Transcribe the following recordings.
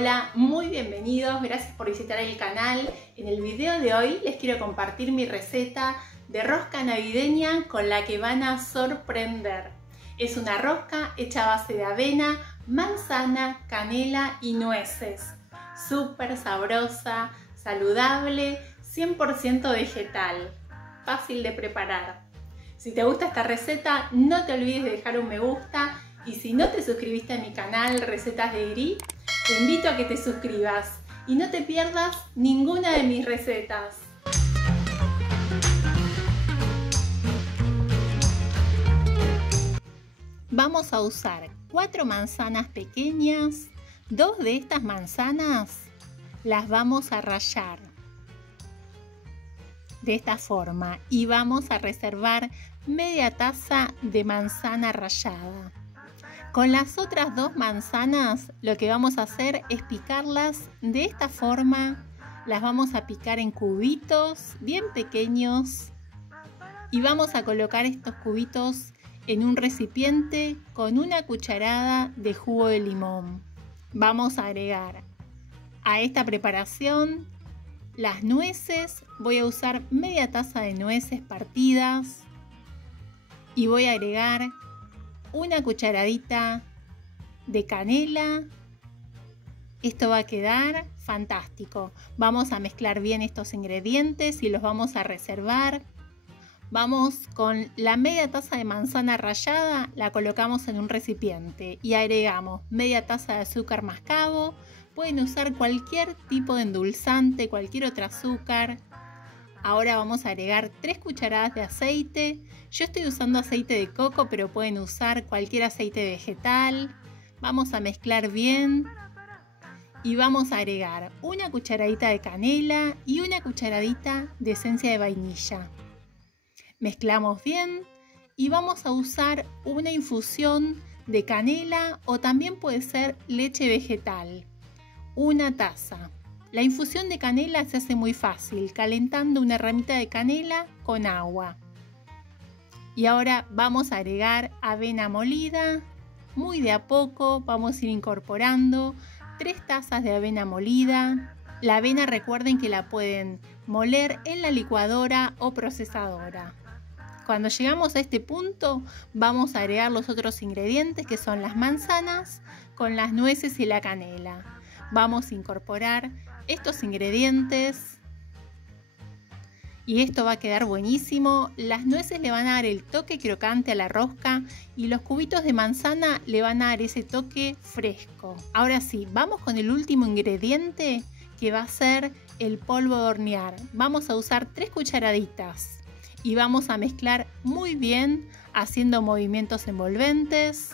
Hola, muy bienvenidos, gracias por visitar el canal. En el video de hoy les quiero compartir mi receta de rosca navideña con la que van a sorprender. Es una rosca hecha a base de avena, manzana, canela y nueces. Súper sabrosa, saludable, 100% vegetal, fácil de preparar. Si te gusta esta receta, no te olvides de dejar un me gusta y si no te suscribiste a mi canal Recetas de Gris, te invito a que te suscribas y no te pierdas ninguna de mis recetas. Vamos a usar 4 manzanas pequeñas. 2 de estas manzanas las vamos a rallar de esta forma y vamos a reservar media taza de manzana rallada. Con las otras 2 manzanas lo que vamos a hacer es picarlas de esta forma. Las vamos a picar en cubitos bien pequeños y vamos a colocar estos cubitos en un recipiente con una cucharada de jugo de limón. Vamos a agregar a esta preparación las nueces. Voy a usar media taza de nueces partidas y voy a agregar una cucharadita de canela. Esto va a quedar fantástico. Vamos a mezclar bien estos ingredientes y los vamos a reservar. Vamos con la media taza de manzana rallada, la colocamos en un recipiente y agregamos media taza de azúcar mascabo. Pueden usar cualquier tipo de endulzante, cualquier otro azúcar. Ahora vamos a agregar 3 cucharadas de aceite. Yo estoy usando aceite de coco, pero pueden usar cualquier aceite vegetal. Vamos a mezclar bien y vamos a agregar una cucharadita de canela y una cucharadita de esencia de vainilla. Mezclamos bien y vamos a usar una infusión de canela o también puede ser leche vegetal. Una taza. La infusión de canela se hace muy fácil, calentando una ramita de canela con agua. Y ahora vamos a agregar avena molida, muy de a poco vamos a ir incorporando 3 tazas de avena molida. La avena recuerden que la pueden moler en la licuadora o procesadora. Cuando llegamos a este punto vamos a agregar los otros ingredientes que son las manzanas con las nueces y la canela. Vamos a incorporar estos ingredientes y esto va a quedar buenísimo. Las nueces le van a dar el toque crocante a la rosca y los cubitos de manzana le van a dar ese toque fresco. Ahora sí, vamos con el último ingrediente que va a ser el polvo de hornear. Vamos a usar 3 cucharaditas y vamos a mezclar muy bien haciendo movimientos envolventes.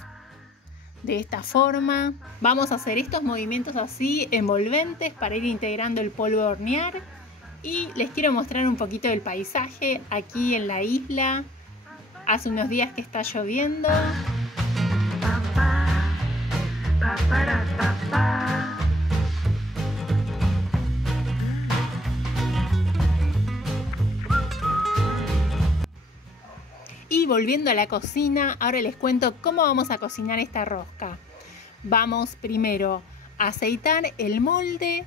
De esta forma vamos a hacer estos movimientos así envolventes para ir integrando el polvo de hornear y les quiero mostrar un poquito del paisaje aquí en la isla. Hace unos días que está lloviendo. Y volviendo a la cocina, ahora les cuento cómo vamos a cocinar esta rosca. Vamos primero a aceitar el molde,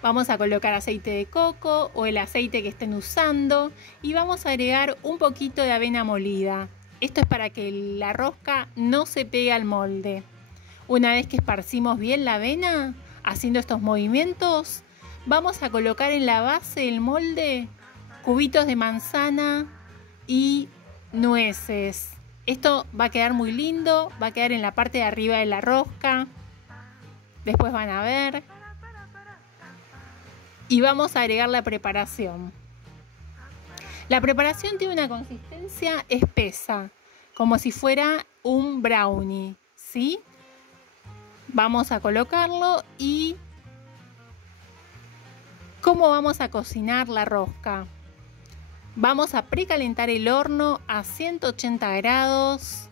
vamos a colocar aceite de coco o el aceite que estén usando y vamos a agregar un poquito de avena molida. Esto es para que la rosca no se pegue al molde. Una vez que esparcimos bien la avena, haciendo estos movimientos, vamos a colocar en la base del molde cubitos de manzana y nueces. Esto va a quedar muy lindo, va a quedar en la parte de arriba de la rosca. Después van a ver. Y vamos a agregar la preparación. La preparación tiene una consistencia espesa, como si fuera un brownie, ¿sí? Vamos a colocarlo y ¿cómo vamos a cocinar la rosca? Vamos a precalentar el horno a 180 grados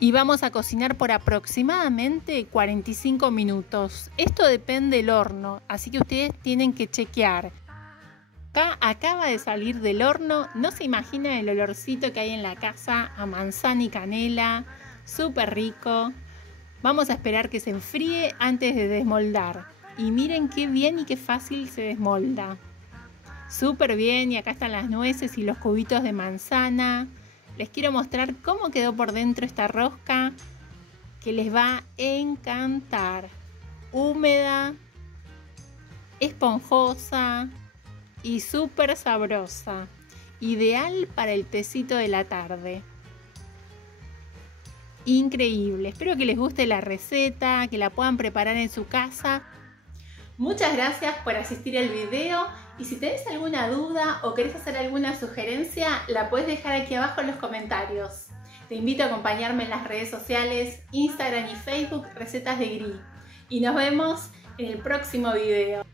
y vamos a cocinar por aproximadamente 45 minutos. Esto depende del horno, así que ustedes tienen que chequear. Acá acaba de salir del horno, no se imaginan el olorcito que hay en la casa a manzana y canela, súper rico. Vamos a esperar que se enfríe antes de desmoldar. Y miren qué bien y qué fácil se desmolda. Súper bien, y acá están las nueces y los cubitos de manzana. Les quiero mostrar cómo quedó por dentro esta rosca, que les va a encantar. Húmeda, esponjosa y súper sabrosa. Ideal para el tecito de la tarde. Increíble. Espero que les guste la receta, que la puedan preparar en su casa. Muchas gracias por asistir al video y si tenés alguna duda o querés hacer alguna sugerencia, la puedes dejar aquí abajo en los comentarios. Te invito a acompañarme en las redes sociales, Instagram y Facebook, Recetas de Gris. Y nos vemos en el próximo video.